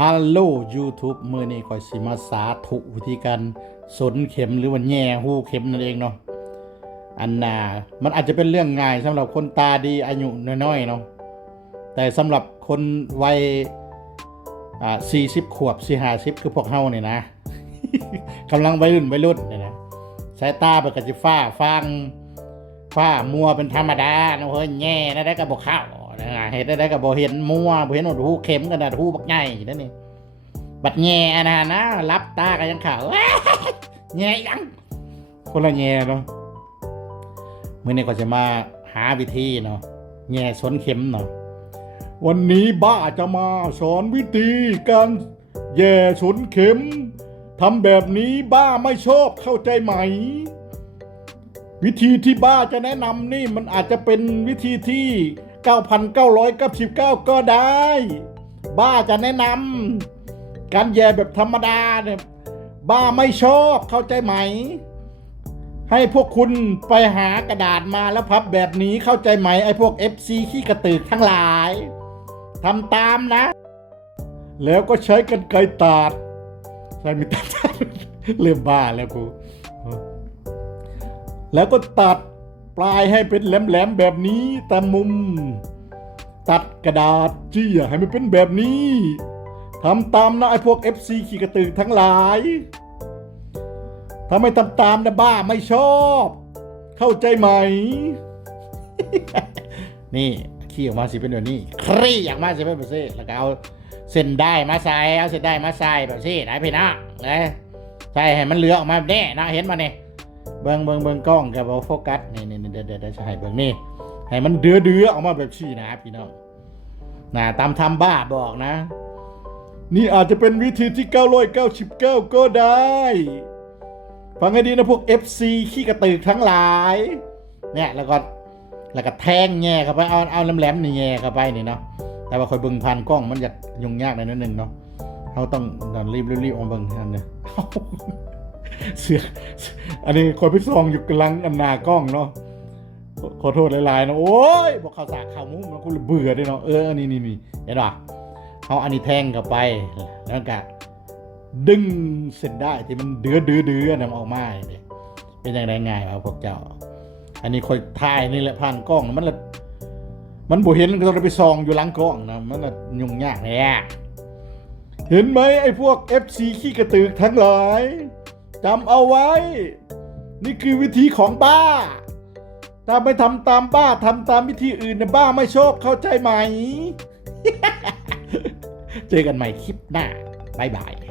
ฮัลโหล YouTube มือนี้คอยสิมาสาธุวิธีการสนเข็มหรือว่าแง่หูเข็มนั่นเองเนาะอันน่ะมันอาจจะเป็นเรื่องง่ายสำหรับคนตาดีอายุน้อยๆเนาะแต่สำหรับคนวัยอ่าสี่สิบขวบสี่ห้าสิบคือพวกเฮาเนี่ยนะกำลังวัยรุ่นวัยรุ่นเนี่ยนะสายตาเป็นกระจิฟ้าฟังฟ้ามัวเป็นธรรมดาเนาะเฮ้ยแง่นะได้กับบอกเข้านะ เห็ดได้กับบเห็นมัวบ่เห็นหนวดหูเข็มกันนะหูบักใหญ่นั่นนี่บัดแง่นะนะรับตากันยังข่าวแง่ยัง คนละแง่เนาะมื่อนี้ก็จะมาหาวิธีเนาะแง่สนเข็มเนาะวันนี้บ้าจะมาสอนวิธีการแย่สนเข็มทำแบบนี้บ้าไม่ชอบเข้าใจไหม วิธีที่บ้าจะแนะนำนี่มันอาจจะเป็นวิธีที่ 9,999 ก็ได้ บ้าจะแนะนำการแย่แบบธรรมดาเนี่ยบ้าไม่ชอบเข้าใจไหม ให้พวกคุณไปหากระดาษมาแล้วพับแบบนี้เข้าใจไหม ไอ้พวก FC ขี้กระตือกทั้งหลายทำตามนะ แล้วก็ใช้กันไกรตัดใช่ไม่ตัดเริ่มบ้าแล้วกูแล้วก็ตัด ปลายให้เป็นแหลมๆแบบนี้ตามมุม ตัดกระดาษเจี้ยให้มันเป็นแบบนี้ทำตามนะไอ้พวก FC ขี้กระตือทั้งหลายถ้าไม่ทำตามนะบ้าไม่ชอบ เข้าใจไหม นี่ขี้ออกมาสิเป็นแบบนี้ครี่ออกมาสิเป็นแบบนี้แล้วก็เอาเส้นได้มาใส่เอาเส้นได้มาใส่แบบนี้ไหนพี่นะนะใส่ให้มันเหลือออกมาแบบนี้นะเห็นมาเนี่ยเบิงเบิงเบิงกล้องกับโฟกัสนี่นี่น ดี๋ยวเดี๋ยวเดี๋ยวจะให้เบิงนี่ให้มันเดือเดือออกมาแบบชี้นะพี่น้องนะตามทำบ้าบอกนะ นี่อาจจะเป็นวิธีที่ 999 ก็ได้ ฟังให้ดีนะพวก FC ขี้กระตือกทั้งหลาย เนี่ยแล้วก็แล้วก็แทงแง่เข้าไปเอาเอาแหลมๆนี่แง่เข้าไปนี่เนาะแต่ว่าคอยเบิ่งผ่านกล้องมันจะยุ่งยากหน่อยนิดนึงเนาะเขาต้องรีบรีบรีบเอาเบิ่งนั่นเนี่ยเสืออันนี้คนพิซองอยู่กลังอันนากล้องเนาะ ขอโทษหลายๆนะโอ้ยบอกข่าวสารข่าวมุ้งมันคุณเบื่อด้วยเนาะเออนี่นี่นี่เห็นป่ะเขาอันนี้แทงเข้าไปแล้วก็ดึงเส้นได้ที่มันเดือดเดือดเดือดนำออกมาเนี่ยเป็นยังไงง่ายวะพวกเจ้า อันนี้คอยถ่ายนี่แหละผ่านกล้องมันละมันบ่เห็นก็ต้องไปซองอยู่หลังกล้องนะมันละยุ่งยากแน่เห็นไหมไอ้พวก FC ขี้กระตือทั้งหลายจำเอาไว้ นี่คือวิธีของบ้า ถ้าไม่ทำตามบ้าทำตามวิธีอื่นนะบ้าไม่ชอบเข้าใจไหม เจอกันใหม่คลิปหน้าบ๊ายบาย